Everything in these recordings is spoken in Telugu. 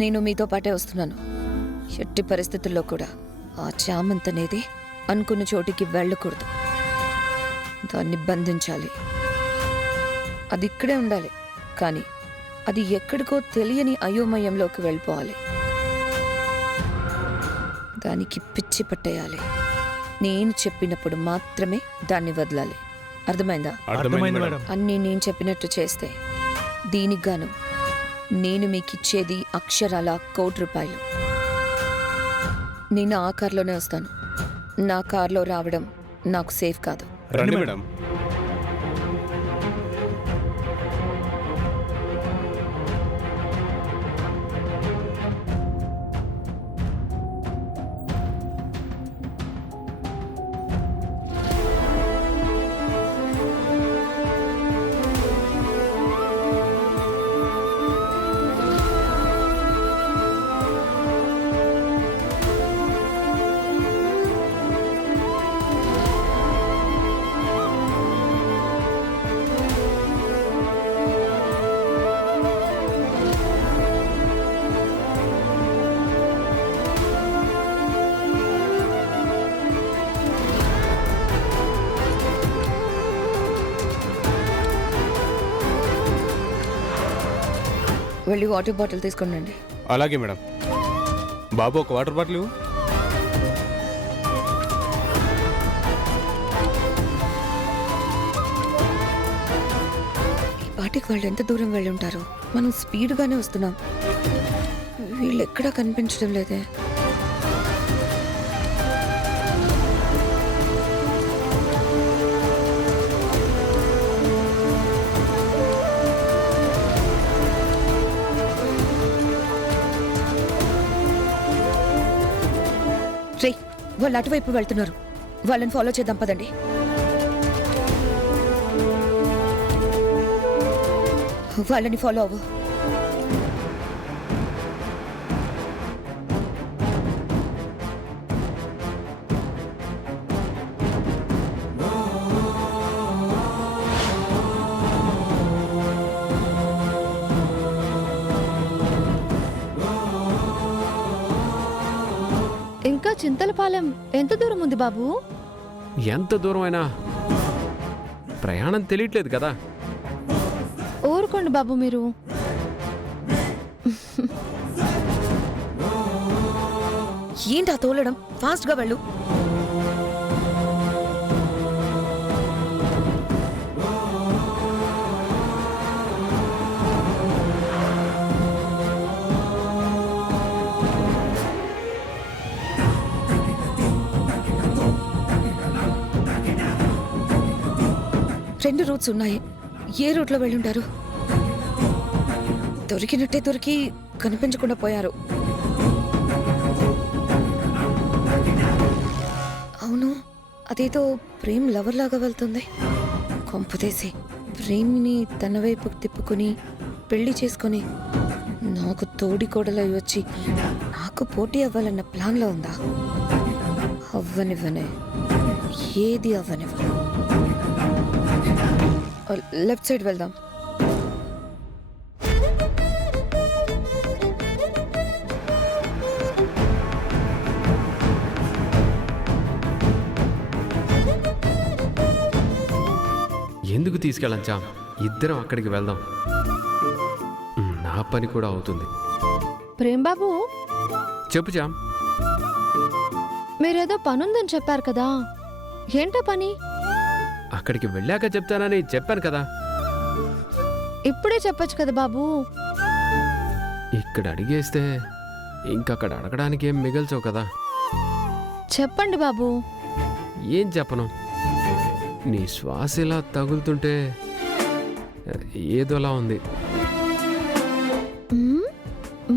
నేను మీతో పాటే వస్తున్నాను. ఎట్టి పరిస్థితుల్లో కూడా ఆ చామంతి అనేది అనుకున్న చోటికి వెళ్ళకూడదు. దాన్ని బంధించాలి. అది ఇక్కడే ఉండాలి, కానీ అది ఎక్కడికో తెలియని అయోమయంలోకి వెళ్ళిపోవాలి. దానికి పిచ్చి పట్టేయాలి. నేను చెప్పినప్పుడు మాత్రమే దాన్ని వదలాలి. అర్థమైందా? అన్నీ నేను చెప్పినట్టు చేస్తే దీనికి గాను నేను మీకు ఇచ్చేది అక్షరాల 1 కోటి రూపాయలు. నేను ఆ కార్లోనే వస్తాను. నా కార్లో రావడం నాకు సేఫ్ కాదు. రండి మేడం. వెళ్ళి వాటర్ బాటిల్ తీసుకునండి. అలాగే మేడం. బాబు, ఒక వాటర్ బాటిల్ ఇవ్వు. ఈ పాటికి వాళ్ళు ఎంత దూరం వెళ్ళి ఉంటారు? మనం స్పీడ్గానే వస్తున్నాం. వీళ్ళు ఎక్కడా కనిపించడం లేదే. రే, వాళ్ళు అటువైపు వెళ్తున్నారు. వాళ్ళని ఫాలో చేద్దాం పదండి. వాళ్ళని ఫాలో అవ్వు. ఇంకా చింతలపాలెం ఎంత దూరం ఉంది బాబు? ఎంత దూరమైనా ప్రయాణం తెలియట్లేదు కదా. ఊరుకోండి బాబు మీరు. ఏంటా తోలడం? ఫాస్ట్గా వెళ్ళు. రెండు రూట్స్ ఉన్నాయి. ఏ రూట్లో వెళ్ళుంటారు? దొరికినట్టే దొరికి కనిపించకుండా పోయారు. అవును, అదేదో ప్రేమ్ లవర్ లాగా వెళ్తుంది. కొంపదేసి ప్రేమ్ని తన వైపు తిప్పుకొని పెళ్లి చేసుకొని నాకు తోడి కోడలై వచ్చి నాకు పోటీ అవ్వాలన్న ప్లాన్లో ఉందా? అవ్వనివ్వనే, ఏది అవ్వనివ్వను. లెఫ్ట్ సైడ్ వెళ్దాం. ఎందుకు తీసుకెళ్ళం చామ్? ఇద్దరం అక్కడికి వెళ్దాం. నా పని కూడా అవుతుంది. ప్రేమ్ బాబు, చెప్పు చామ్. మీరేదో పనుందని చెప్పారు కదా, ఏంటో పని? అక్కడికి వెళ్ళాక చెప్తానని చెప్పాను కదా. ఇప్పుడే చెప్పొచ్చు కదా బాబు. ఇక్కడ అడిగేస్తే ఇంకక్కడ అడగడానికి ఏం మిగల్చవు కదా. చెప్పండి బాబు. ఏం చెప్పను? నీ శ్వాస ఇలా తగులుతుంటే ఏదోలా ఉంది.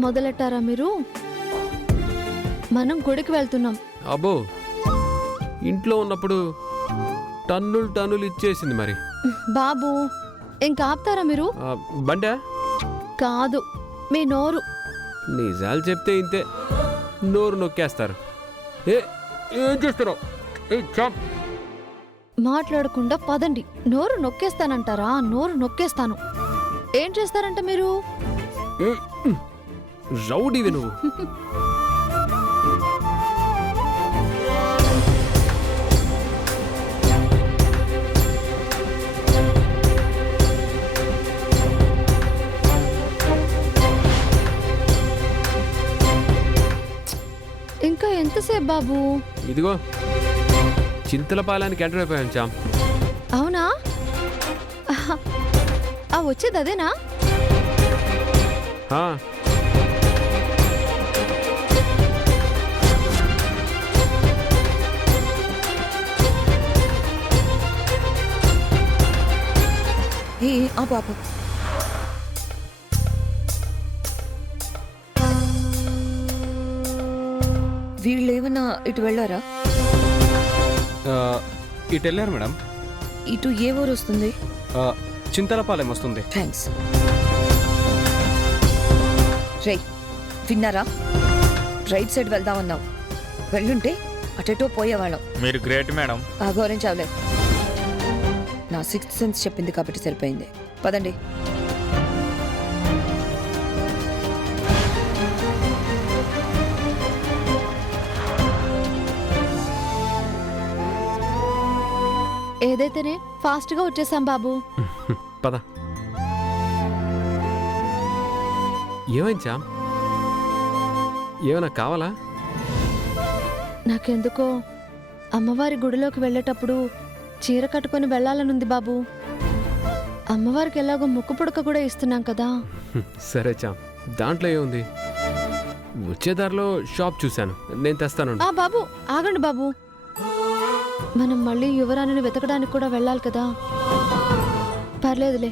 మొదలెట్టారా మీరు? మనం గుడికి వెళ్తున్నాం. అబ్బో, ఇంట్లో ఉన్నప్పుడు టన్నులు ఇచ్చేసింది మరి. బాబు, ఇంకా ఆపుతారా మీరు? బండా కాదు, మీ నోరు. నిజాలు చెప్తే ఇంతే, నోరు నొక్కేస్తారు. ఏం చేస్తున్నావు? మాట్లాడకుండా పదండి. నోరు నొక్కేస్తానంటారా? నోరు నొక్కేస్తాను. ఏం చేస్తారంట మీరు? రౌడీవి నువ్వు. ఇంకా ఎంతసేపు బాబు? ఇదిగో చింతల పాలానికి ఎంటర్ అయిపోయాం చామ్. అవునా? ఆహా. ఆ వచ్చేది అదేనా? ఆ, ఏ ఆ బాబు వీళ్ళేమన్నా ఇటు వెళ్ళారా? ఇటు వెళ్ళారు మేడం. ఇటు ఏ ఊరు వస్తుంది? చింతలపాలెం వస్తుంది. థ్యాంక్స్. రే విన్నారా? రైట్ సైడ్ వెళ్దామన్నావు, వెళ్ళుంటే అటెటో పోయేవాళ్ళం. మీరు గ్రేట్ మేడం. ఆ గౌరవం చావలే. నా సిక్స్త్ సెన్స్ చెప్పింది కాబట్టి సరిపోయింది. పదండి. ఏదైతేనే ఫాస్ట్గా వచ్చేసాం బాబు. పద. ఏమైంది చామ్? ఏమైనా కావాలా? నాకెందుకో అమ్మవారి గుడిలోకి వెళ్ళేటప్పుడు చీర కట్టుకొని వెళ్ళాలనుంది బాబు. అమ్మవారికి ఎలాగో ముక్కు పుడక కూడా ఇస్తున్నాం కదా. సరే చామ్, దాంట్లో ఏముంది? వచ్చే దారిలో షాప్ చూశాను, నేను తెస్తాను. ఆ బాబు ఆగండి బాబు, మనం మళ్ళీ యువరాణిని వెతకడానికి కూడా వెళ్ళాలి కదా. పర్లేదులే,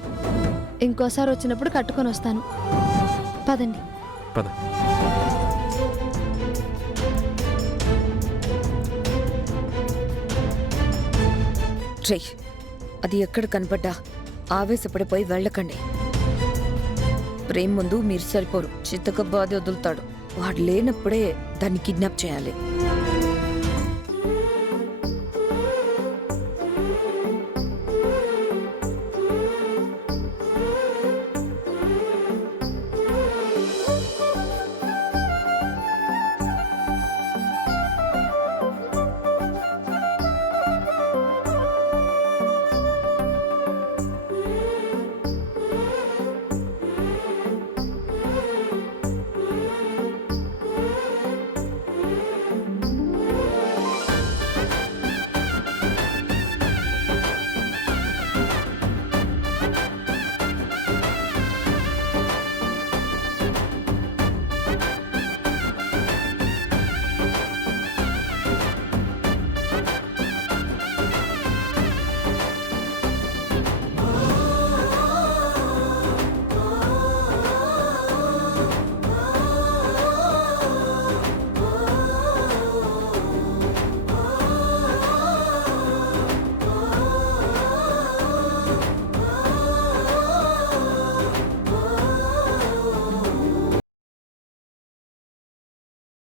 ఇంకోసారి వచ్చినప్పుడు కట్టుకొని వస్తాను. పదండి. పద. రే అది ఎక్కడ కనపడ్డా ఆవేశపడిపోయి వెళ్ళకండి. ప్రేమ ముందు మీరు సరిపోరు. చిత్తక బాధ వదులుతాడు. వాడు లేనప్పుడే దాన్ని కిడ్నాప్ చేయాలి.